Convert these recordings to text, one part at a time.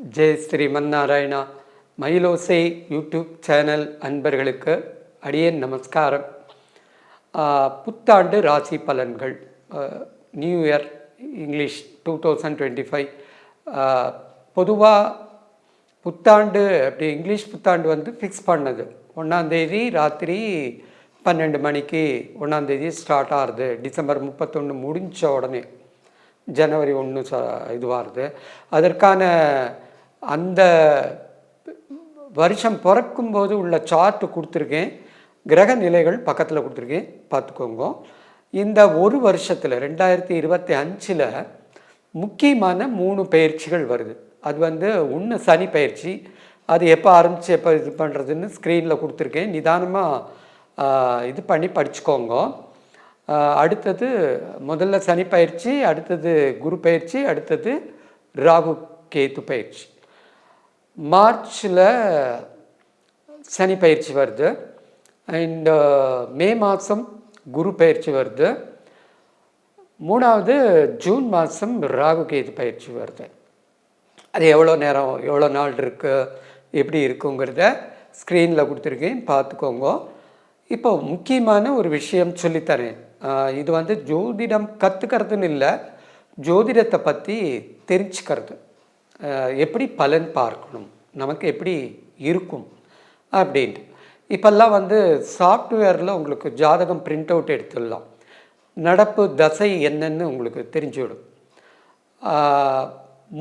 Jai Sriman Narayana. Mayilosai YouTube channel அன்பர்களுக்கு அடியேன் நமஸ்காரம். புத்தாண்டு ராசி பலன்கள், நியூ இயர் இங்கிலீஷ் 2025. பொதுவாக புத்தாண்டு அப்படி இங்கிலீஷ் புத்தாண்டு வந்து ஃபிக்ஸ் பண்ணது 1ஆம் தேதி ராத்திரி 12 மணிக்கு 1ஆம் தேதி ஸ்டார்ட் ஆகுது. டிசம்பர் 31 முடிஞ்ச உடனே ஜனவரி 1 இதுவாகுது. அதற்கான அந்த வருஷம் பிறக்கும்போது உள்ள சார்ட்டு கொடுத்துருக்கேன். கிரக நிலைகள் பக்கத்தில் கொடுத்துருக்கேன், பார்த்துக்கோங்க. இந்த ஒரு வருஷத்தில் 2025 முக்கியமான 3 பயிற்சிகள் வருது. அது வந்து ஒன்று சனி பயிற்சி. அது எப்போ ஆரம்பித்து எப்போ இது பண்ணுறதுன்னு ஸ்க்ரீனில் கொடுத்துருக்கேன். நிதானமாக இது பண்ணி படிச்சுக்கோங்க. அடுத்தது முதல்ல சனி பயிற்சி, அடுத்தது குரு பயிற்சி, அடுத்தது ராகு கேது பயிற்சி. மார்ச்சில் சனி பயிற்சி வருது. அண்ட் மே மாதம் குரு பயிற்சி வருது. 3வது ஜூன் மாதம் ராகு கேது பயிற்சி வருது. அது எவ்வளோ நேரம் எவ்வளோ நாள் இருக்குது எப்படி இருக்குங்கிறத ஸ்க்ரீனில் கொடுத்துருக்கேன், பார்த்துக்கோங்க. இப்போ முக்கியமான ஒரு விஷயம் சொல்லித்தரேன். இது வந்து ஜோதிடம் கற்றுக்கிறதுன்னு இல்லை, ஜோதிடத்தை பற்றி தெரிஞ்சுக்கிறது. எப்படி பலன் பார்க்கணும், நமக்கு எப்படி இருக்கும் அப்படின்ட்டு. இப்போல்லாம் வந்து சாஃப்ட்வேரில் உங்களுக்கு ஜாதகம் பிரிண்ட் அவுட் எடுத்துடலாம். நடப்பு தசை என்னன்னு உங்களுக்கு தெரிஞ்சுவிடும்.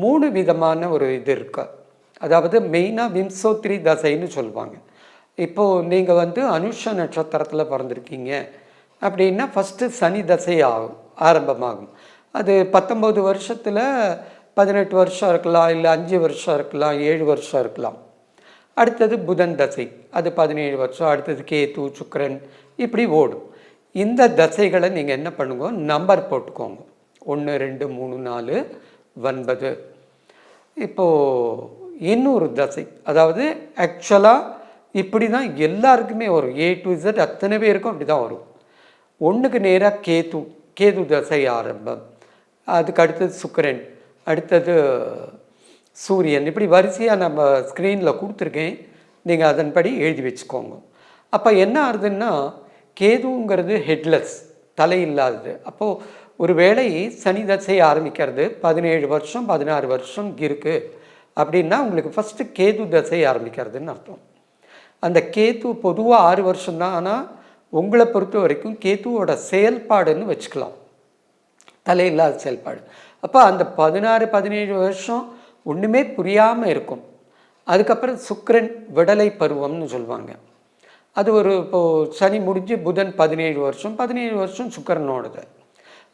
3 விதமான ஒரு இது இருக்கு. அதாவது மெயினாக விம்சோத்ரி தசைன்னு சொல்லுவாங்க. இப்போது நீங்கள் வந்து அனுஷ நட்சத்திரத்தில் பிறந்திருக்கீங்க அப்படின்னா ஃபஸ்ட்டு சனி தசை ஆரம்பமாகும். அது 19 வருஷத்தில் 18 வருஷம் இருக்கலாம், இல்லை 5 வருஷம் இருக்கலாம், 7 வருஷம் இருக்கலாம். அடுத்தது புதன் தசை, அது 17 வருஷம். அடுத்தது கேது, சுக்கிரன், இப்படி ஓடும். இந்த தசைகளை நீங்கள் என்ன பண்ணுங்க, நம்பர் போட்டுக்கோங்க. 1 2 3 4 9. இப்போது இன்னொரு தசை, அதாவது ஆக்சுவலாக இப்படி தான் எல்லாருக்குமே வரும். A to Z அத்தனை பேருக்கும் அப்படி தான் வரும். 1க்கு நேராக கேது தசை ஆரம்பம், அதுக்கு அடுத்தது சுக்கிரன், அடுத்தது சூரியன். இப்படி வரிசையாக நம்ம ஸ்க்ரீனில் கொடுத்துருக்கேன், நீங்கள் அதன்படி எழுதி வச்சுக்கோங்க. அப்போ என்ன ஆகுதுன்னா, கேதுங்கிறது ஹெட்லெஸ், தலை இல்லாதது. அப்போது ஒரு வேளை சனி தசை ஆரம்பிக்கிறது 17 வருஷம் 16 வருஷம் இருக்குது அப்படின்னா உங்களுக்கு ஃபஸ்ட்டு கேது தசை ஆரம்பிக்கிறதுன்னு அர்த்தம். அந்த கேது பொதுவாக 6 வருஷம்தான். ஆனால் உங்களை பொறுத்த வரைக்கும் கேதுவோட செயல்பாடுன்னு வச்சுக்கலாம், தலையில்லாத செயல்பாடு. அப்போ அந்த 16 17 வருஷம் ஒன்றுமே புரியாமல் இருக்கும். அதுக்கப்புறம் சுக்கிரன் விடலை பருவம்னு சொல்லுவாங்க. அது ஒரு இப்போது சனி முடிஞ்சு புதன் 17 வருஷம் 17 வருஷம் சுக்கிரனோடது.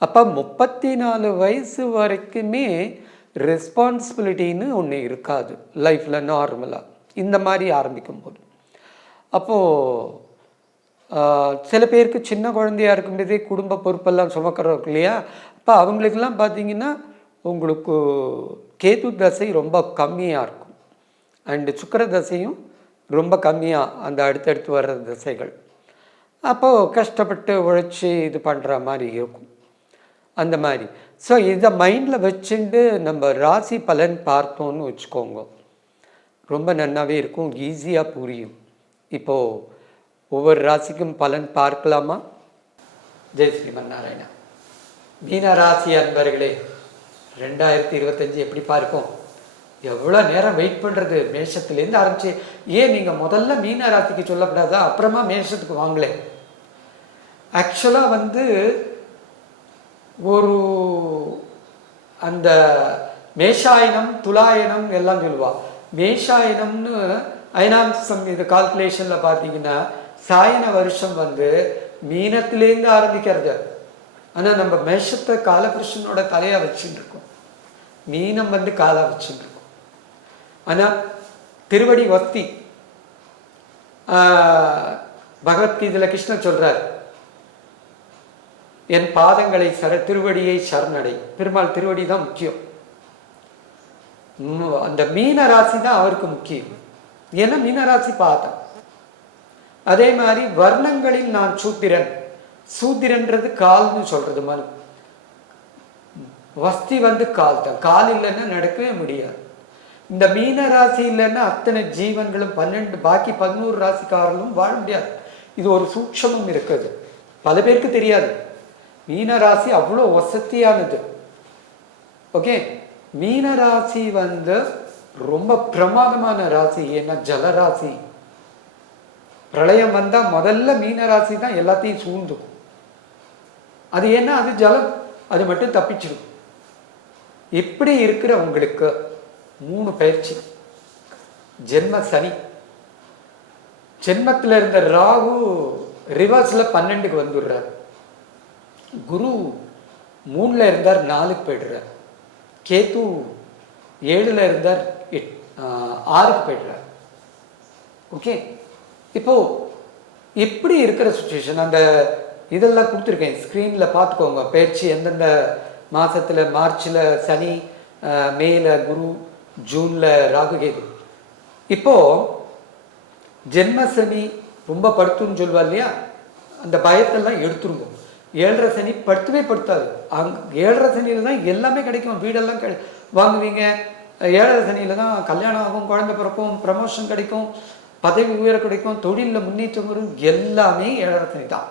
அப்போ 34 வயசு வரைக்குமே ரெஸ்பான்சிபிலிட்டின்னு ஒன்று இருக்காது லைஃப்பில் நார்மலாக, இந்த மாதிரி ஆரம்பிக்கும்போது. அப்போது சில பேருக்கு சின்ன குழந்தையாக இருக்கும்போதே குடும்ப பொறுப்பெல்லாம் சுமக்கிறோம் இல்லையா. அப்போ அவங்களுக்கெல்லாம் பார்த்தீங்கன்னா உங்களுக்கு கேது தசை ரொம்ப கம்மியாக இருக்கும், அண்டு சுக்கிர தசையும் ரொம்ப கம்மியாக, அந்த அடுத்தடுத்து வர்ற தசைகள். அப்போது கஷ்டப்பட்டு உழைச்சி இது பண்ணுற மாதிரி இருக்கும், அந்த மாதிரி. ஸோ இதை மைண்டில் வச்சுட்டு நம்ம ராசி பலன் பார்த்தோன்னு வச்சுக்கோங்க, ரொம்ப நல்லாவே இருக்கும், ஈஸியாக புரியும். இப்போது ஒவ்வொரு ராசிக்கும் பலன் பார்க்கலாமா? ஜெய் ஸ்ரீமன்னாராயணா. மீன ராசி அன்பர்களே, 2025 எப்படி பார்க்கும்? எவ்வளோ நேரம் வெயிட் பண்ணுறது? மேஷத்துலேருந்து ஆரம்பிச்சு, ஏன் நீங்கள் முதல்ல மீன ராசிக்கு சொல்லப்படாதா, அப்புறமா மேஷத்துக்கு வாங்கலே? ஆக்சுவலாக வந்து ஒரு அந்த மேஷாயனம் துலாயனம் எல்லாம் சொல்லுவா. மேஷாயனம்னு அயனாம்சம் இது கால்குலேஷனில் பார்த்தீங்கன்னா சாயன வருஷம் வந்து மீனத்திலேருந்து ஆரம்பிக்கிறது. ஆனால் நம்ம மேஷத்தை காலபுருஷனோட தலையாக வச்சுட்டு இருக்கோம், மீனம் வந்து காலாக வச்சுட்டு இருக்கோம். ஆனால் திருவடி ஒத்தி பகவத்கீதையில் கிருஷ்ணன் சொல்கிறார், என் பாதங்களை திருவடியை சரணடை. பெருமாள் திருவடி தான் முக்கியம். அந்த மீன ராசி தான் அவருக்கு முக்கியம், ஏன்னா மீனராசி பாதம். அதே மாதிரி வர்ணங்களில் நான் சூத்திரன், சூத்திரன்றது கால்னு சொல்றது மனு. வஸ்தி வந்து கால் தான், கால் இல்லைன்னா நடக்கவே முடியாது. இந்த மீன ராசி இல்லைன்னா அத்தனை ஜீவன்களும் 12 பாக்கி 11 ராசிக்காரர்களும் வாழ முடியாது. இது ஒரு சூட்சமும் இருக்குது, பல பேருக்கு தெரியாது. மீன ராசி அவ்வளோ வசதியானது. ஓகே, மீன ராசி ரொம்ப பிரமாதமான ராசி. ஏன்னா ஜலராசி. பிரளயம் வந்தா முதல்ல மீன ராசி தான் எல்லாத்தையும் சூழ்ந்துக்கும். அது ஏன்னா அது ஜலம், அது மட்டும் தப்பிச்சிடும். இப்படி இருக்கிற உங்களுக்கு 3 பயிற்சி. ஜென்ம சனி, ஜென்மத்தில் இருந்த ராகு ரிவர்ஸ்ல 12க்கு வந்துடுறார். குரு 3ல இருந்தார் 4க்கு போயிடுறார். கேது 7ல இருந்தார் 6க்கு போயிடுறார். ஓகே, இப்போ எப்படி இருக்கிற சுச்சுவேஷன், அந்த இதெல்லாம் கொடுத்துருக்கேன் ஸ்க்ரீனில் பார்த்துக்கோங்க. பயிற்சி எந்தெந்த மாதத்தில், மார்ச்சில் சனி, மேல குரு, ஜூனில் ராகு கேது. இப்போது ஜென்ம சனி ரொம்ப படுத்துன்னு சொல்வா இல்லையா, அந்த பயத்தெல்லாம் எடுத்துருங்க. 7.5 சனி படுத்தவே படுத்தாது. 7.5 சனியில் தான் எல்லாமே கிடைக்கும். வீடெல்லாம் வாங்குவீங்க. 7.5 சனியில் தான் கல்யாணம் ஆகும், குழந்தை பிறக்கும், ப்ரமோஷன் கிடைக்கும், பதவி உயர கிடைக்கும், தொழிலில் முன்னேற்றம் வரும். எல்லாமே 7.5 சனி தான்.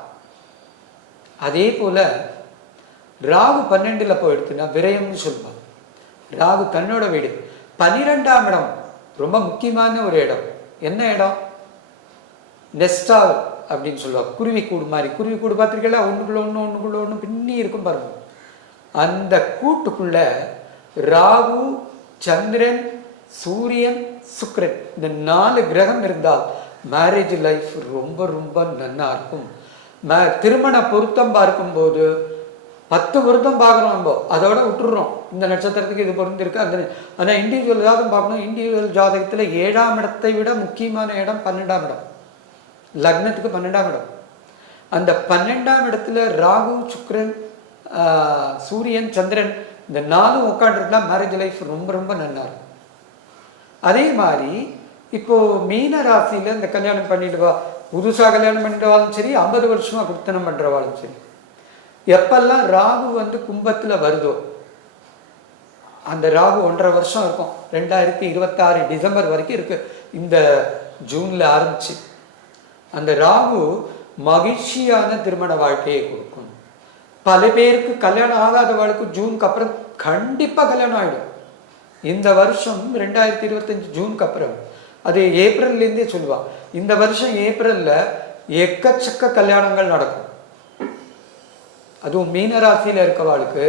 அதே போல் ராகு 12ல் போயிடுத்துன்னா விரயம்னு சொல்லுவாங்க. ராகு தன்னோட வீடு 12ஆம் இடம் ரொம்ப முக்கியமான ஒரு இடம். என்ன இடம்? நெஸ்டால் அப்படின்னு சொல்லுவாங்க. குருவி கூடு மாதிரி. குருவி கூடு பார்த்துருக்கல, ஒன்றுக்குள்ள ஒன்று பின்னி இருக்கும் பாருங்க. அந்த கூட்டுக்குள்ள ராகு, சந்திரன், சூரியன், சுக்கிரன், இந்த 4 கிரகம் இருந்தால் மேரேஜ் லைஃப் ரொம்ப ரொம்ப நல்லா இருக்கும். திருமண பொருத்தம் பார்க்கும்போது 10 பொருத்தம் பார்க்குறோம், நம்ம அதோட விட்டுடுறோம். இந்த நட்சத்திரத்துக்கு இது பொருந்திருக்கு அந்த. ஆனால் இண்டிவிஜுவல் ஜாதகம் பார்க்கணும். இண்டிவிஜுவல் ஜாதகத்தில் 7ஆம் இடத்தை விட முக்கியமான இடம் 12ஆம் இடம். லக்னத்துக்கு 12ஆம் இடம். அந்த 12ஆம் இடத்துல ராகு, சுக்கிரன், சூரியன், சந்திரன், இந்த 4 உட்காந்துருக்கலாம். மேரேஜ் லைஃப் ரொம்ப ரொம்ப நல்லா இருக்கும். அதே மாதிரி இப்போ மீன ராசியில் இந்த கல்யாணம் பண்ணிடுவா, புதுசாக கல்யாணம் பண்ணிடுவாலும் சரி, 50 வருஷமாக குப்தனம் பண்ணுறவாலும் சரி, எப்பெல்லாம் ராகு கும்பத்தில் வருதோ, அந்த ராகு 1.5 வருஷம் இருக்கும். 2026 டிசம்பர் வரைக்கும் இருக்கு. இந்த ஜூனில் ஆரம்பிச்சு அந்த ராகு மகிழ்ச்சியான திருமண வாழ்க்கையை கொடுக்கும். பல பேருக்கு கல்யாணம் ஆகாதவளுக்கு ஜூனுக்கு அப்புறம் கண்டிப்பாக கல்யாணம் ஆகிடும். இந்த வருஷம் 2025 ஜூனுக்கு அப்புறம், அது ஏப்ரல்லேருந்தே சொல்லுவாள். இந்த வருஷம் ஏப்ரலில் எக்கச்சக்க கல்யாணங்கள் நடக்கும். அதுவும் மீனராசியில் இருக்கவாளுக்கு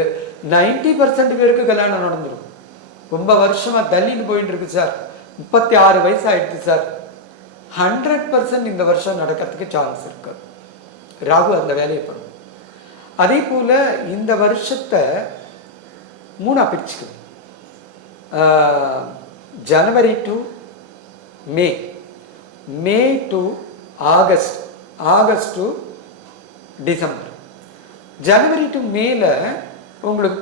90% பேருக்கு கல்யாணம் நடந்துடும். ரொம்ப வருஷமாக தள்ளின்னு போயிட்டு இருக்கு சார், 36 வயசு ஆயிடுச்சு சார், 100% இந்த வருஷம் நடக்கிறதுக்கு சான்ஸ் இருக்கு. ராகு அந்த வேலையை பண்ணும். அதே போல இந்த வருஷத்தை 3ஆக பிரிச்சுக்கணும். January to May, May to August, August to December. January to மேல உங்களுக்கு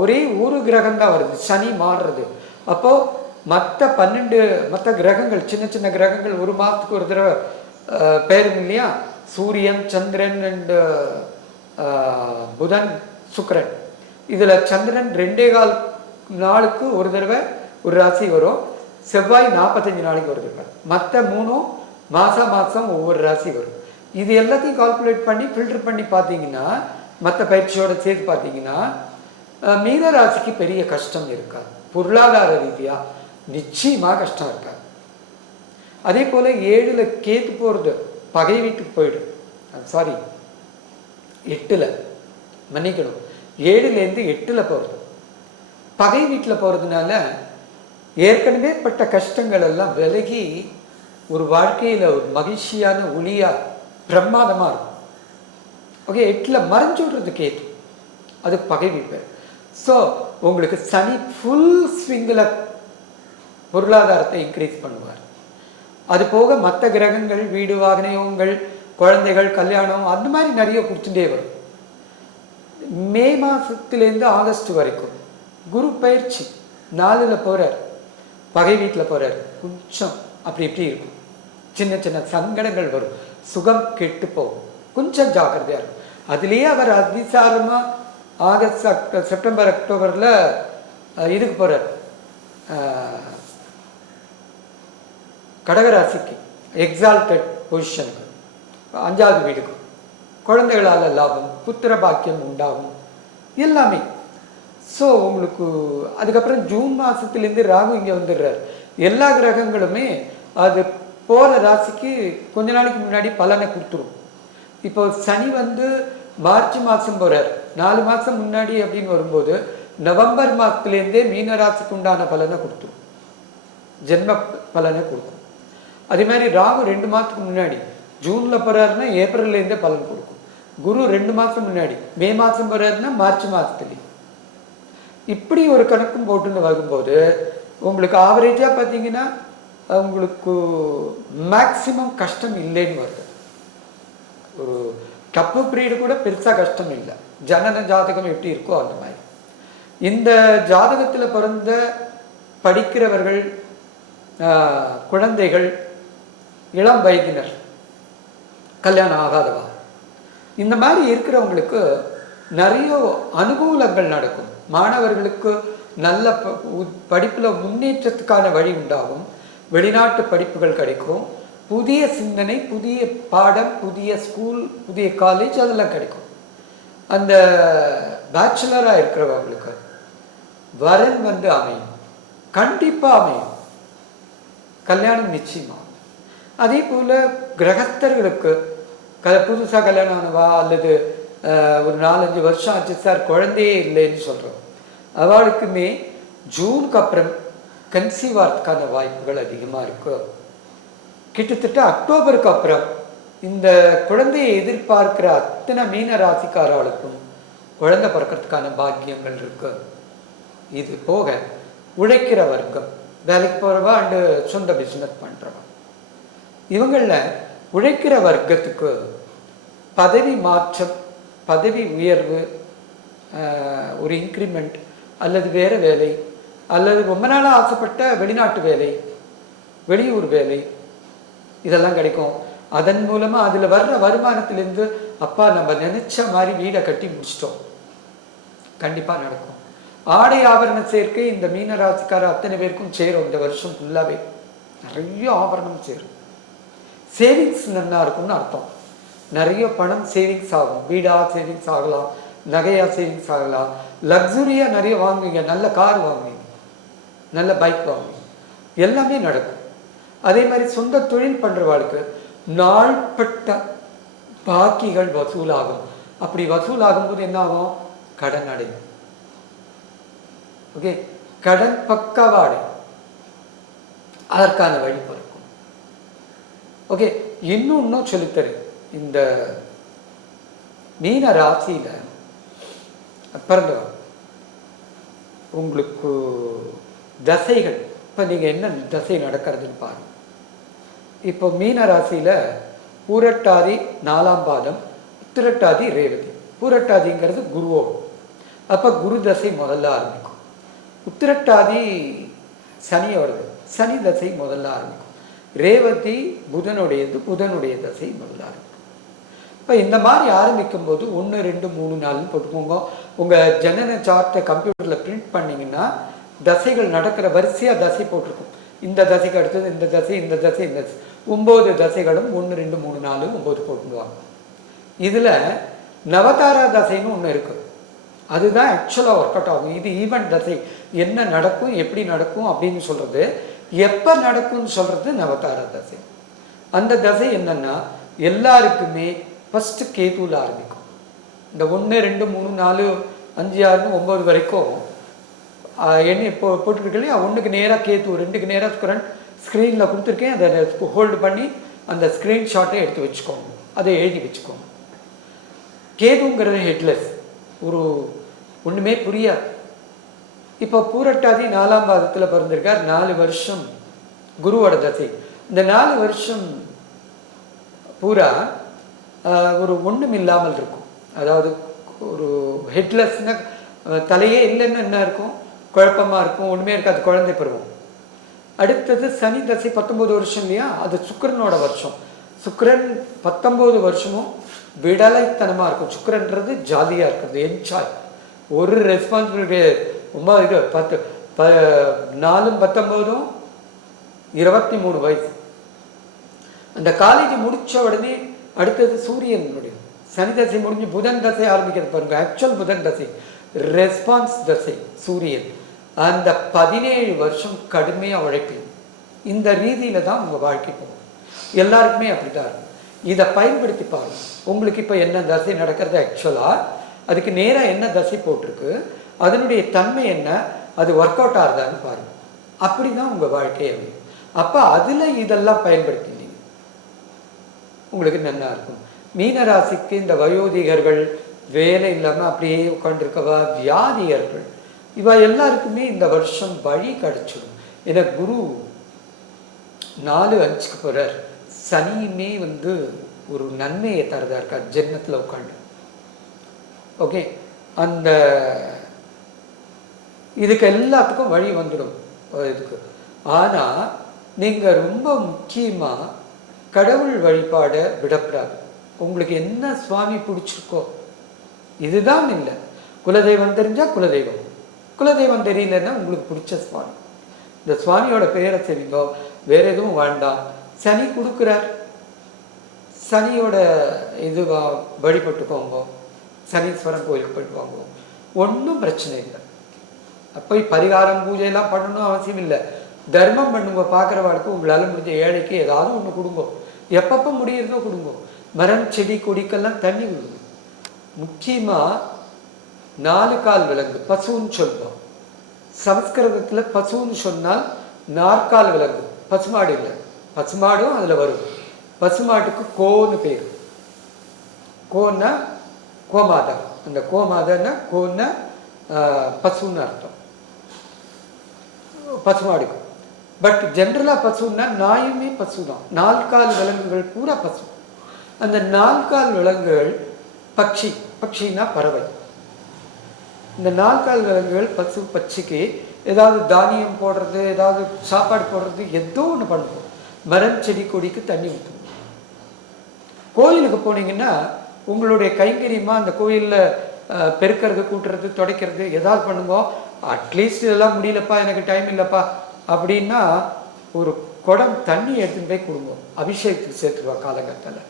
ஒரே ஒரு கிரகம் தான் வருது, சனி மாறுறது. அப்போ மற்ற கிரகங்கள், சின்ன சின்ன கிரகங்கள் ஒரு மாதத்துக்கு ஒரு தடவை பெயரும் இல்லையா, சூரியன், சந்திரன் அண்ட் புதன், சுக்கிரன். இதில் சந்திரன் 2.25 நாளுக்கு ஒரு தடவை ஒரு ராசி வரும். செவ்வாய் 45 நாளைக்கு ஒரு தடவை. மற்ற 3 மாதம் ஒவ்வொரு ராசி வரும். இது எல்லாத்தையும் கால்குலேட் பண்ணி ஃபில்டர் பண்ணி பார்த்தீங்கன்னா, மற்ற பயிற்சியோட சேர்த்து பார்த்தீங்கன்னா, மீன ராசிக்கு பெரிய கஷ்டம் இருக்காது. பொருளாதார ரீதியாக நிச்சயமாக கஷ்டம் இருக்காது. அதே போல் 7ல் கேத்து போகிறது பகை வீட்டுக்கு போயிடும். சாரி, 8ல் மன்னிக்கணும், 7லேருந்து 8ல் போகிறது பகை வீட்டில் போகிறதுனால ஏற்கனவே பட்ட கஷ்டங்கள் எல்லாம் விலகி ஒரு வாழ்க்கையில் ஒரு மகிழ்ச்சியான ஒளியாக பிரமாதமாக இருக்கும். ஓகே, 8ல் மறைஞ்சு விடுறது கேத்து, அது பகை வீட்டு. ஸோ உங்களுக்கு சனி ஃபுல் ஸ்விங்கில் பொருளாதாரத்தை இன்க்ரீஸ் பண்ணுவார். அது போக மற்ற கிரகங்கள், வீடு, வாகனங்கள், குழந்தைகள், கல்யாணம், அந்த மாதிரி நிறைய கொடுத்துட்டே வரும். மே மாதத்துலேருந்து ஆகஸ்ட் வரைக்கும் குரு பயிற்சி 4ல் போகிறார், பகை வீட்டில் போகிறார். கொஞ்சம் அப்படி இப்படி இருக்கும், சின்ன சின்ன சங்கடங்கள் வரும், சுகம் கெட்டு போகும், கொஞ்சம் ஜாக்கிரதையாக இருக்கும். அதுலேயே அவர் அதிசாரமாக ஆகஸ்ட், செப்டம்பர், அக்டோபரில் இதுக்கு போகிறார், கடகராசிக்கு எக்ஸால்டட் பொசிஷனுக்கு 5வது வீடுக்கு குழந்தைகளால் லாபம், புத்திர பாக்கியம் உண்டாகும் எல்லாமே. ஸோ உங்களுக்கு அதுக்கப்புறம் ஜூன் மாதத்துலேருந்து ராகு இங்கே வந்துடுறார். எல்லா கிரகங்களுமே அது போகிற ராசிக்கு கொஞ்ச நாளைக்கு முன்னாடி பலனை கொடுத்துரும். இப்போ சனி மார்ச் மாதம் போகிறார், 4 மாதம் முன்னாடி அப்படின்னு வரும்போது நவம்பர் மாதத்துலேருந்தே மீன ராசிக்கு உண்டான பலனை கொடுத்துரும், ஜென்ம பலனை கொடுக்கும். அதே மாதிரி ராகு 2 மாதத்துக்கு முன்னாடி ஜூனில் போகிறாருன்னா ஏப்ரல்லேருந்தே பலன் கொடுக்கும். குரு 2 மாதம் முன்னாடி மே மாதம் போகிறாருன்னா மார்ச் மாதத்துலேயே. இப்படி ஒரு கணக்கும் போட்டுன்னு வரும்போது உங்களுக்கு ஆவரேஜாக பார்த்தீங்கன்னா உங்களுக்கு மேக்சிமம் கஷ்டம் இல்லைன்னு வருது. ஒரு டப்பு பீரியடு கூட பெருசாக கஷ்டம் இல்லை. ஜனன ஜாதகம் எப்படி இருக்கோ அந்த மாதிரி. இந்த ஜாதகத்தில் பிறந்த படிக்கிறவர்கள், குழந்தைகள், இளம் வயதினர், கல்யாணம் ஆகாதவா, இந்த மாதிரி இருக்கிறவங்களுக்கு நிறைய அனுகூலங்கள் நடக்கும். மாணவர்களுக்கு நல்ல படிப்பில் முன்னேற்றத்துக்கான வழி உண்டாகும். வெளிநாட்டு படிப்புகள் கிடைக்கும். புதிய சிந்தனை, புதிய பாடம், புதிய ஸ்கூல், புதிய காலேஜ் அதெல்லாம் கிடைக்கும். அந்த பேச்சுலராக இருக்கிறவங்களுக்கு வரன் அமையும், கண்டிப்பாக அமையும், கல்யாணம் நிச்சயமா. அதே போல் கிரகஸ்தர்களுக்கு புதுசாக கல்யாணம் ஆனவா அல்லது ஒரு 4-5 வருஷம் ஆச்சு சார் குழந்தையே இல்லைன்னு சொல்கிறோம், அவளுக்குமே ஜூனுக்கு அப்புறம் கன்சீவ் ஆகிறதுக்கான வாய்ப்புகள் அதிகமாக இருக்கு. கிட்டத்தட்ட அக்டோபருக்கு அப்புறம் இந்த குழந்தையை எதிர்பார்க்கிற அத்தனை மீன ராசிக்காரர்களுக்கும் குழந்தை பிறக்கிறதுக்கான பாக்கியங்கள் இருக்கு. இது போக உழைக்கிற வர்க்கம், வேலைக்கு போகிறவா அண்டு சொந்த பிஸ்னஸ் பண்ணுறவா, இவங்களில் உழைக்கிற வர்க்கத்துக்கு பதவி மாற்றம், பதவி உயர்வு, ஒரு இன்க்ரிமெண்ட் அல்லது வேறு வேலை, அல்லது ரொம்ப நாளாக ஆசைப்பட்ட வெளிநாட்டு வேலை, வெளியூர் வேலை, இதெல்லாம் கிடைக்கும். அதன் மூலமாக அதில் வர்ற வருமானத்திலேருந்து அப்பா நம்ம நினச்ச மாதிரி வீடை கட்டி முடிச்சிட்டோம், கண்டிப்பாக நடக்கும். ஆடை ஆபரண சேர்க்கை இந்த மீன ராசிக்கார அத்தனை பேருக்கும் சேரும். இந்த வருஷம் ஃபுல்லாகவே நிறைய ஆபரணம் சேரும். சேவிங்ஸ் நல்லா இருக்கும்னு அர்த்தம். நிறைய பணம் சேவிங்ஸ் ஆகும். வீடாக சேவிங்ஸ் ஆகலாம், நகையாக சேவிங்ஸ் ஆகலாம், லக்ஸுரியாக நிறைய வாங்குவீங்க, நல்ல கார் வாங்குவீங்க, நல்ல பைக் வாங்குவீங்க, எல்லாமே நடக்கும். அதே மாதிரி சொந்த தொழில் பண்ணுறவாளுக்கு நாள்பட்ட பாக்கிகள் வசூலாகும். அப்படி வசூலாகும்போது என்ன ஆகும்? கடன் அடையும். ஓகே, கடன் பக்காவா அடையும், அதற்கான வழி பிறக்கும். ஓகே, இன்னும் சொல்லித்தரேன். இந்த மீன ராசியில பிறந்தவர் உங்களுக்கு தசைகள், இப்போ நீங்கள் என்ன தசை நடக்கிறதுன்னு பாருங்க. இப்போ மீன ராசியில பூரட்டாதி 4ஆம் பாதம், உத்திரட்டாதி ரேவதி. பூரட்டாதிங்கிறது குருவோடு, அப்போ குரு தசை முதல்ல ஆரம்பிக்கும். உத்திரட்டாதி சனியோடது, சனி தசை முதல்ல ஆரம்பிக்கும். ரேவதி புதனுடையது, புதனுடைய தசை முதல்ல ஆரம்பிக்கும். இப்போ இந்த மாதிரி ஆரம்பிக்கும் போது 1, 2, 3, 4 போட்டுக்கோங்க. உங்கள் ஜனன சார்ட்டை கம்ப்யூட்டரில் பிரிண்ட் பண்ணிங்கன்னா தசைகள் நடக்கிற வரிசையாக தசை போட்டிருக்கும். இந்த தசைக்கு அடுத்தது இந்த தசை, இந்த தசை, இந்த 9 தசைகளும் 1, 2, 3, 4, 9 போட்டுடுவாங்க. இதில் நவதாரா தசைன்னு ஒன்று இருக்குது, அதுதான் ஆக்சுவலாக ஒர்க் அவுட் ஆகும். இது ஈவெண்ட் தசை, என்ன நடக்கும், எப்படி நடக்கும் அப்படின்னு சொல்கிறது, எப்போ நடக்கும்னு சொல்கிறது நவதாரா தசை. அந்த தசை என்னன்னா எல்லாருக்குமே ஃபஸ்ட்டு கேதுவில் ஆரம்பிக்கும். இந்த 1, 2, 3, 4, 5, 6, 9 வரைக்கும் என்ன இப்போ போட்டுருக்கலையா, 1க்கு நேராக கேது, 2க்கு நேராக சுக்கிரன். ஸ்க்ரீனில் கொடுத்துருக்கேன், அதை ஹோல்டு பண்ணி அந்த ஸ்க்ரீன்ஷாட்டை எடுத்து வச்சுக்கோங்க, அதை எழுதி வச்சுக்கோங்க. கேதுங்கிறது ஹெட்லெஸ், ஒன்றுமே புரியாது. இப்போ பூரட்டாதி 4ஆம் பாதத்தில் பிறந்திருக்கார், 4 வருஷம் குருவோட தசை. இந்த 4 வருஷம் பூரா ஒன்றும் இல்லாமல் இருக்கும். அதாவது ஒரு ஹெட்லெஸ்னா தலையே இல்லைன்னு என்ன இருக்கும், குழப்பமாக இருக்கும், ஒன்றுமே இருக்காது, குழந்தை பருவம். அடுத்தது சனி தசை 19 வருஷம் இல்லையா, அது சுக்கிரனோட வருஷம். சுக்கிரன் 19 வருஷமும் விடலைத்தனமாக இருக்கும். சுக்கிரன்றது ஜாலியாக இருக்கிறது, என்ஜாய், ஒரு ரெஸ்பான்சிபிலிட்டி, ரொம்ப இது 4-19 23 வயசு. அந்த காலேஜ் முடிச்ச உடனே அடுத்தது சூரியனுடைய சனி தசை முடிஞ்சு புதன் தசை ஆரம்பிக்கிறது பாருங்க. ஆக்சுவல் புதன் தசை, ரெஸ்பான்ஸ் தசை சூரியன். அந்த 17 வருஷம் கடுமையாக உழைப்பீங்க. இந்த ரீதியில தான் உங்கள் வாழ்க்கை போகும். எல்லாருக்குமே அப்படித்தான் இருக்கும். இதை பயன்படுத்தி பாருங்க. உங்களுக்கு இப்போ என்ன தசை நடக்கிறது, ஆக்சுவலாக அதுக்கு நேராக என்ன தசை போட்டிருக்கு, அதனுடைய தன்மை என்ன, அது ஒர்க் அவுட் ஆகுதான்னு பாருங்க. அப்படி தான் உங்கள் வாழ்க்கையை அமையும். அப்போ அதில் இதெல்லாம் பயன்படுத்தினீங்க உங்களுக்கு நல்லா இருக்கும். மீனராசிக்கு இந்த வயோதிகர்கள், வேலை இல்லாமல் அப்படியே உட்காந்துருக்கவா, வியாதிகர்கள், இவ எல்லாருக்குமே இந்த வருஷம் வழி கிடைச்சிடும். ஏன்னா குரு 4-5க்கு போகிறார். சனியுமே ஒரு நன்மையை தரதா இருக்கார் ஜென்மத்தில் உட்காந்து. ஓகே, அந்த இதுக்கு எல்லாத்துக்கும் வழி வந்துடும் இதுக்கு. ஆனால் நீங்கள் ரொம்ப முக்கியமாக கடவுள் வழிபாடை விடப்படாது. உங்களுக்கு என்ன சுவாமி பிடிச்சிருக்கோ, இதுதான் இல்லை. குலதெய்வம் தெரிஞ்சால் குலதெய்வம், குலதெய்வம் தெரியலன்னா உங்களுக்கு பிடிச்ச சுவாமி, இந்த சுவாமியோட பெயரை தெரியுங்கோ, வேற எதுவும் வேண்டாம். சனி கொடுக்குறார், சனியோட இது வழிபட்டுக்கோங்க. சனீஸ்வரன் கோயிலுக்கு போயிட்டு வாங்க, ஒன்றும் பிரச்சனை இல்லை. போய் பரிகாரம் பூஜையெல்லாம் பண்ணணும் அவசியம் இல்லை. தர்மம் பண்ணுங்க. பார்க்குறவாளுக்கு உங்களால் முடிஞ்ச ஏழைக்கு ஏதாவது ஒன்று கொடுங்க. எப்பப்போ முடியுறதோ கொடுங்க. மரம் செடி கொடிக்கெல்லாம் தண்ணி விடுங்க. முக்கியமாக 4 கால் விலங்கு, பசுன்னு சொல்லுவோம். சமஸ்கிருதத்தில் பசுன்னு சொன்னால் 4 கால் விலங்கு, பசுமாடு இல்லை, பசுமாடும் அதில் வரும். பசுமாட்டுக்கு கோன்னு பேர். கோன்னா கோமாதா. அந்த கோமாதான்னா கோன்னா பசுன்னு அர்த்தம் பசுமாடுக்கு. பட் ஜென்ரலாக பசுன்னா நாயுமே பசு தான். 4 கால் விலங்குகள் பூரா பசு. அந்த 4 கால் விலங்குகள் பட்சி, பட்சின்னா பறவை. இந்த 4 கால் விலங்குகள் பசு பட்சிக்கு ஏதாவது தானியம் போடுறது, ஏதாவது சாப்பாடு போடுறது, ஏதோ ஒன்று பண்ணுவோம். மரம் செடி கொடிக்கு தண்ணி ஊற்றுவோம். கோயிலுக்கு போனீங்கன்னா உங்களுடைய கைங்கரியமாக அந்த கோயிலில் பெருக்கிறது, கூட்டுறது, துடைக்கிறது ஏதாவது பண்ணுங்க. அட்லீஸ்ட் இதெல்லாம் முடியலப்பா, எனக்கு டைம் இல்லைப்பா அப்படின்னா ஒரு குடம் தண்ணி எடுத்துன்னு போய் கொடுங்க. அபிஷேகத்துக்கு சேர்த்துருவா காலகட்டத்தில்.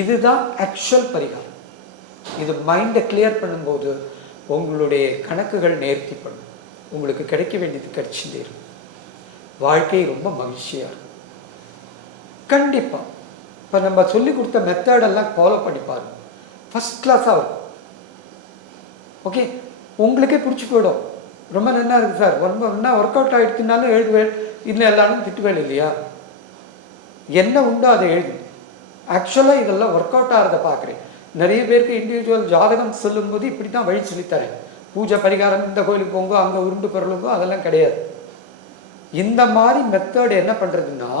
இதுதான் ஆக்சுவல் பரிகாரம். இது மைண்டை கிளியர் பண்ணும்போது உங்களுடைய கணக்குகள் நேர்த்தி பண்ணும். உங்களுக்கு கிடைக்க வேண்டியது கிடைச்சுட்டே இருக்கும். வாழ்க்கை ரொம்ப மகிழ்ச்சியாக இருக்கும். கண்டிப்பாக இப்போ நம்ம சொல்லி கொடுத்த மெத்தடெல்லாம் ஃபாலோ பண்ணி பாருங்க. ஃபஸ்ட் கிளாஸாக இருக்கும். ஓகே, உங்களுக்கே பிடிச்சி போயிடும். ரொம்ப நல்லா இருக்குது சார், ரொம்ப என்ன ஒர்க் அவுட் ஆகிடுச்சுனாலும் எழுதுவேன், இல்லை எல்லாரும் திட்டுவேன் இல்லையா. என்ன உண்டோ அதை எழுது. ஆக்சுவலாக இதெல்லாம் ஒர்க் அவுட் ஆகிறத பார்க்குறேன். நிறைய பேருக்கு இண்டிவிஜுவல் ஜாதகம் சொல்லும்போது இப்படி தான் வழி சொல்லித்தரேன். பூஜை பரிகாரம், இந்த கோயிலுக்கு போங்க, அங்கே உருண்டு பொருளுங்கோ, அதெல்லாம் கிடையாது. இந்த மாதிரி மெத்தட் என்ன பண்ணுறதுன்னா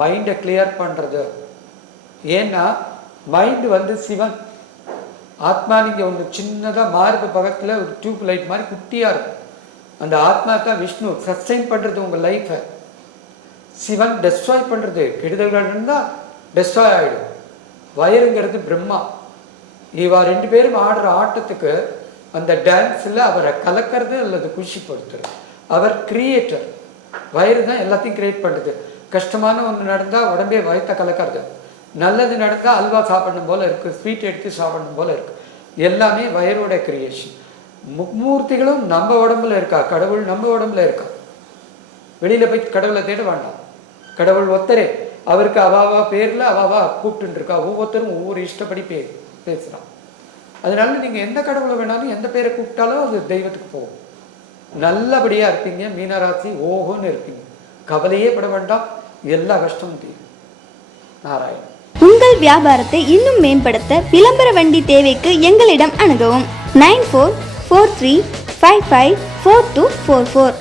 மைண்டை கிளியர் பண்ணுறது. ஏன்னா மைண்டு சிவன் ஆத்மா. நீங்கள் ஒன்று சின்னதாக மார்பு பக்கத்தில் ஒரு டியூப் லைட் மாதிரி குட்டியாக இருக்கும். அந்த ஆத்மா தான் விஷ்ணு. சஸ்டைன் பண்ணுறது உங்கள் லைஃப்பை. சிவன் டெஸ்ட்ராய் பண்ணுறது. கெடுதல்கள் இருந்தால் டெஸ்ட்ராய் ஆகிடும். வயருங்கிறது பிரம்மா. இவா 2 பேரும் ஆடுற ஆட்டத்துக்கு அந்த டான்ஸில் அவரை கலக்கிறது அல்லது குஷிப்படுத்துறது. அவர் கிரியேட்டர். வயிறு தான் எல்லாத்தையும் கிரியேட் பண்ணுறது. கஷ்டமான ஒன்று நடந்தால் உடம்பே வயத்தை கலக்கிறது. நல்லது நடந்தால் அல்வா சாப்பிடணும் போல் இருக்குது, ஸ்வீட் எடுத்து சாப்பிடணும் போல் இருக்குது. எல்லாமே வயரோட கிரியேஷன். மும்மூர்த்திகளும் நம்ம உடம்புல இருக்கா, கடவுள் நம்ம உடம்புல இருக்கா. வெளியில் போய் கடவுளை தேட வேண்டாம். கடவுள் ஒருத்தரே. அவருக்கு அவாவா பேரில் அவாவா கூப்பிட்டு இருக்கா. ஒவ்வொருத்தரும் ஒவ்வொரு இஷ்டப்படி பேசுகிறான். அதனால நீங்கள் எந்த கடவுளை வேணாலும் எந்த பேரை கூப்பிட்டாலும் அது தெய்வத்துக்கு போகும். நல்லபடியாக இருப்பீங்க. மீனராசி ஓஹோன்னு இருப்பீங்க. கவலையே பட வேண்டாம். எல்லா கஷ்டமும் தீரும். நாராயணன். உங்கள் வியாபாரத்தை இன்னும் மேம்படுத்த விளம்பர வண்டி தேவைக்கு எங்களிடம் அணுகவும். 9443554244.